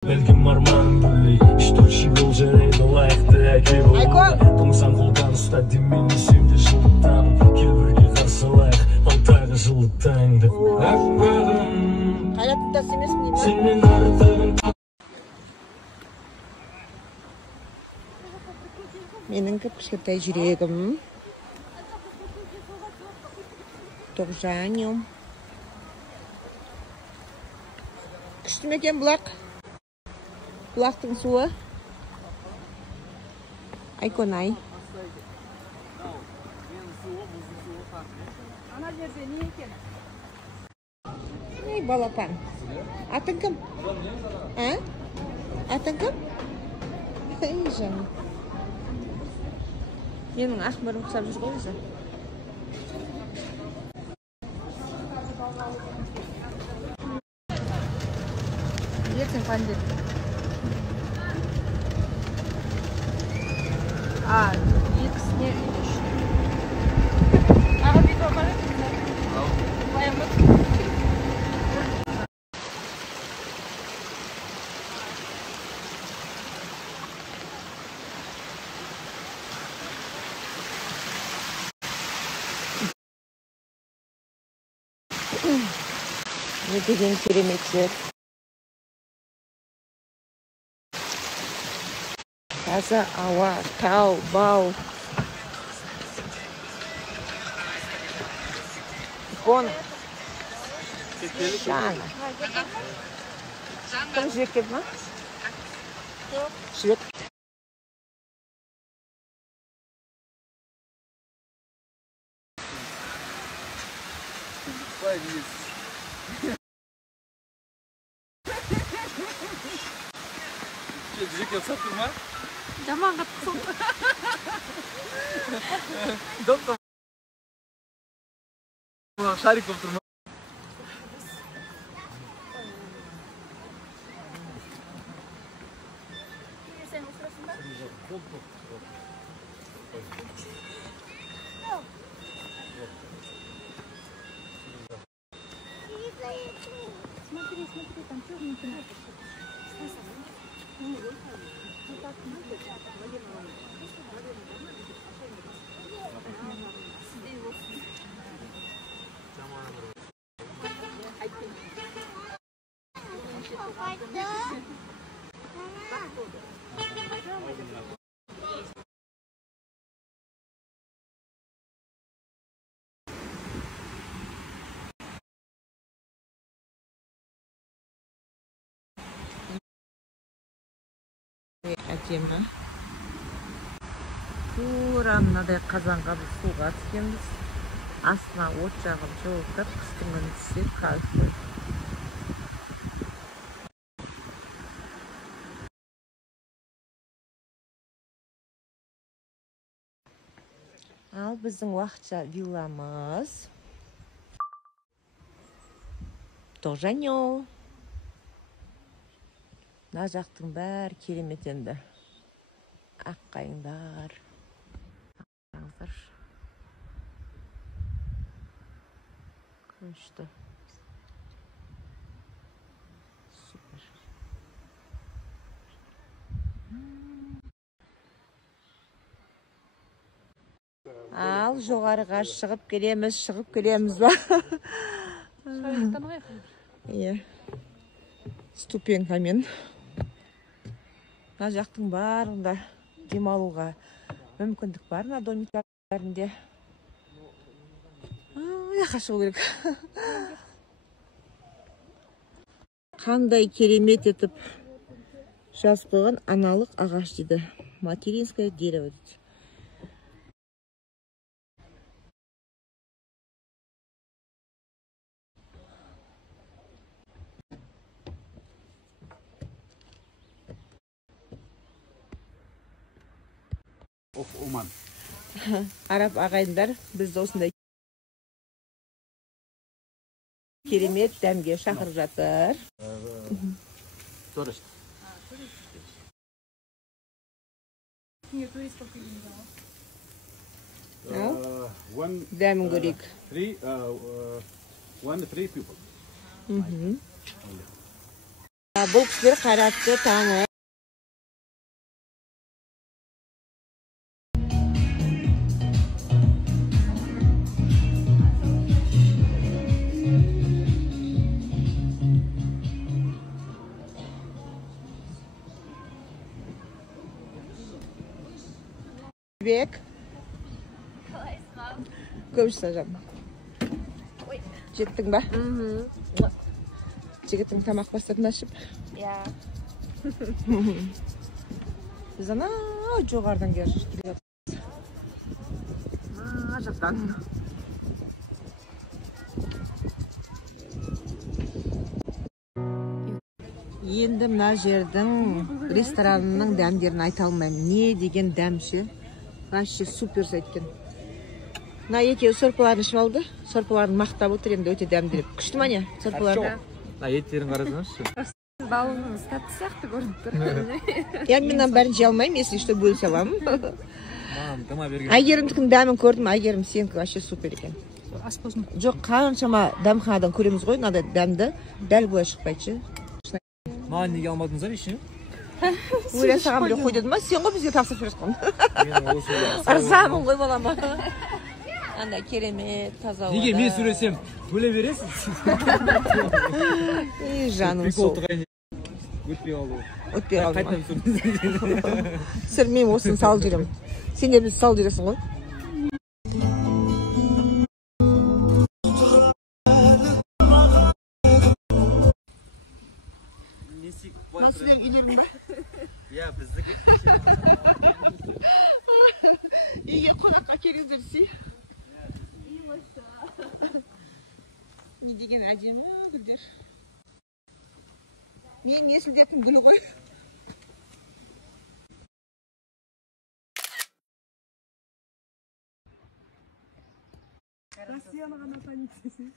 Бәлкім арман бүлей Штучи бұл жарайды лайықты әке болуға Тоңсан қолдан ұста демені сенде жылытам Кел бірге қарсылайық алтайғы жылы таңды Ақпағым Қайраттас емес мені ма? Сенен артығын Менің кішкентай жүрегім Тоғжаным Күшті ме екен бұлақ? Бұлақтың суы Айконай Ана жерде не екен? Ей, балапан Атың кім? Атың кім? Ей, жаным Менің ақмырым құсап жүр ғой өзі Ертең пандет екісіне үйлеш Аға бейді оқары? Баямыз? Не деген керемет жер Таза ауа, тау, бау Икона Шана Кім жүрек келді ма? Жүрек Жүрек yapsat durma. Жаман қатқысың. Доктор. Шарик болып тұрма. Сен отырасың ба? Смотри, там черненький напиши. Әдемі тура мынадай қазанға біз суға түскенбіз астына от жағып жылытып қыстың күні түссе кайф қой ал біздің уақытша вилламыз Тоғжанё мына жақтың бәрі керемет енді аққайыңдар күшті супер ал жоғарыға шығып келеміз ба иә ступенькамен мына жақтың барлығында демалуға мүмкіндік бар мына домиктарінде жаққа шығу керек қандай керемет етіп жазып қойған аналық ағаш дейді материнское дерево дейді Оман. араб ағайындар бізді осындай керемет дәмге шақырып жатыр Турист. Неге туристов келген дәмін көрейік 3 people. Бұл кісілер қайратты таңы. Бек. Көрші сажам. Жеттің ба? Жігіттің тамақ бастатын ашып. Біз ана жоғардан келіп жатырмыз. Жақтан. Енді мына жердің ресторанының дәмдерін айта алмаймын. Не деген дәмші. Вообще супер сәйткен. Мына екеуі сорпаларын ішіп алды. Сорпаларын мақтап отыр, енді өте дәмді деп. Күшті ма не? Сорпаларды. еттерін қарасаңызшы. Балыңыз тәтті сияқты көрініп тұр. Я менен бәрін жей алмаймын, если что бөлісе аламын. Маған тама берген. Әйгерімдікін дәмін көрдім, Әйгерім сенікі вообще супер екен. Аспазым. Жоқ, қаншама дәмханадан көреміз ғой, мынадай дәмді. Дәл бұлай шықпайды. Маған неге алмадыңыздар еші? Өле саған біле қой дедім ба? Сен ғой бізге тапсырып бересің. Мен осы Ырзамын ғой балама. Андай керемет, таза ауада. Неге мен сөйлесем бөле бересіз? Жаным сол. Өтпей қалу. Өтпей қалу. Қайтадан сөйлесің. Сыр мен осыны салып жүрем. Сен де бізді салып жүресің ғой. Сіздердің үйлерің ба? Иә, біздікі. Үйге қонаққа келіңіздерсі. Не деген әдемі гүлдер. Мен есілдетін гүл ғой. Россияны ғана танитсың.